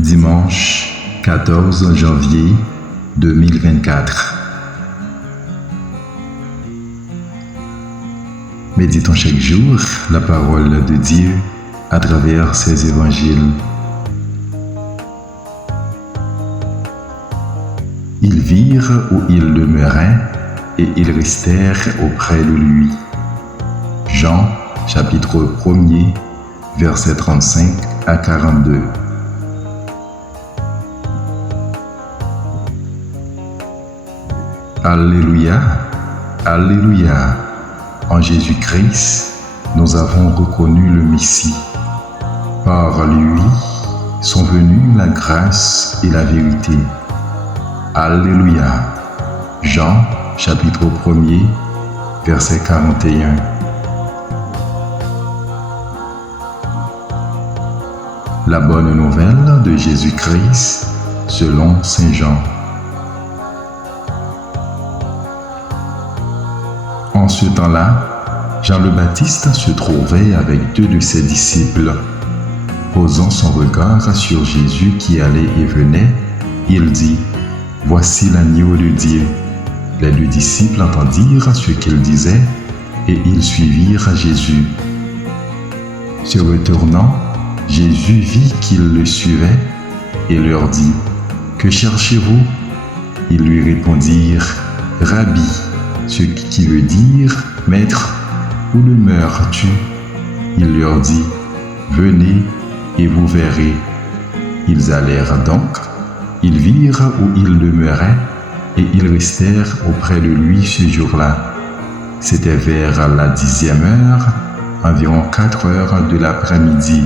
Dimanche 14 janvier 2024. Méditons chaque jour la parole de Dieu à travers ses évangiles. Ils virent où il demeurait et ils restèrent auprès de lui. Jean, chapitre 1er, versets 35 à 42. Alléluia, Alléluia. En Jésus-Christ, nous avons reconnu le Messie. Par lui sont venues la grâce et la vérité. Alléluia. Jean, chapitre 1er, verset 41. La bonne nouvelle de Jésus-Christ selon Saint Jean. En ce temps-là, Jean le Baptiste se trouvait avec 2 de ses disciples. Posant son regard sur Jésus qui allait et venait, il dit : « Voici l'agneau de Dieu. » Les 2 disciples entendirent ce qu'il disait et ils suivirent Jésus. Se retournant, Jésus vit qu'ils le suivaient et leur dit : « Que cherchez-vous ? » Ils lui répondirent : « Rabbi », ce qui veut dire « Maître, où demeures-tu » Il leur dit : « Venez et vous verrez. » Ils allèrent donc, ils virent où il demeurait et ils restèrent auprès de lui ce jour-là. C'était vers la 10e heure, environ 4 heures de l'après-midi.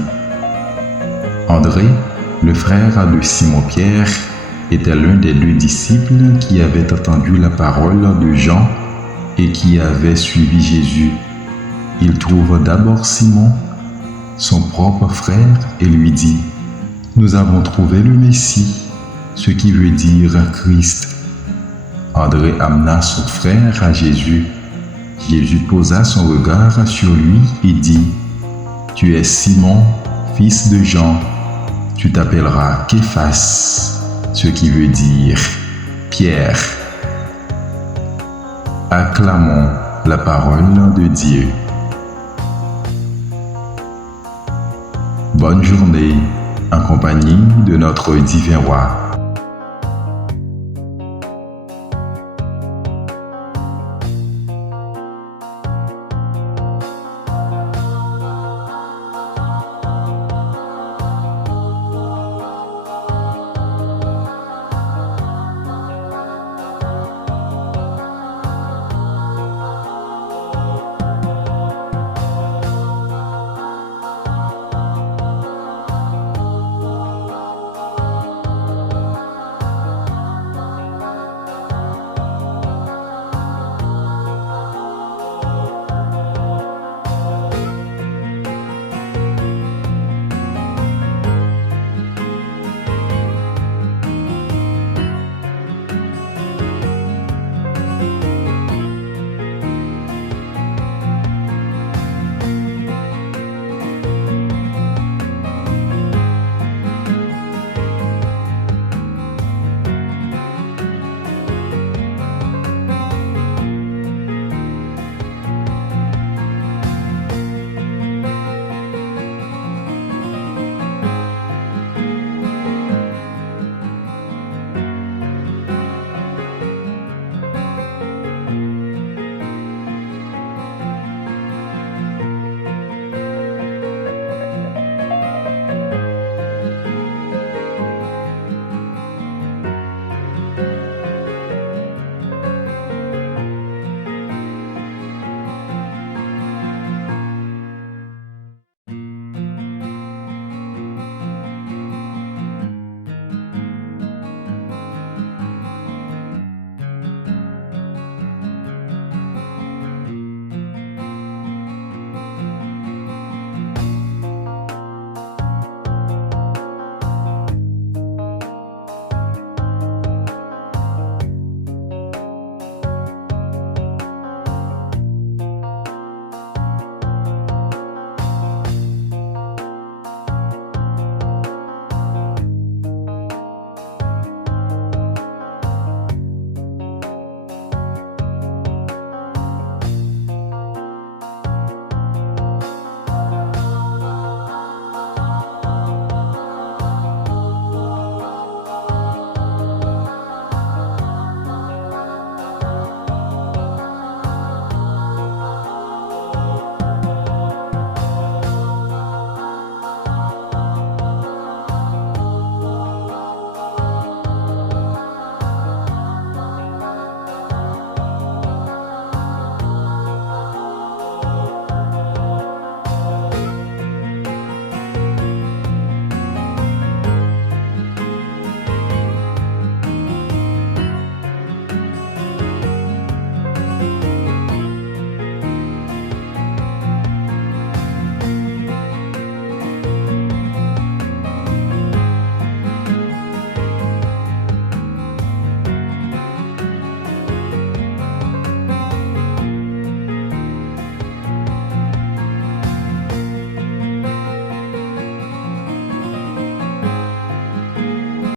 André, le frère de Simon-Pierre, était l'un des 2 disciples qui avaient entendu la parole de Jean et qui avait suivi Jésus. Il trouve d'abord Simon, son propre frère, et lui dit : « Nous avons trouvé le Messie, ce qui veut dire Christ. » André amena son frère à Jésus. Jésus posa son regard sur lui et dit : « Tu es Simon, fils de Jean. Tu t'appelleras Képhas, ce qui veut dire Pierre. » Acclamons la parole de Dieu. Bonne journée en compagnie de notre divin roi.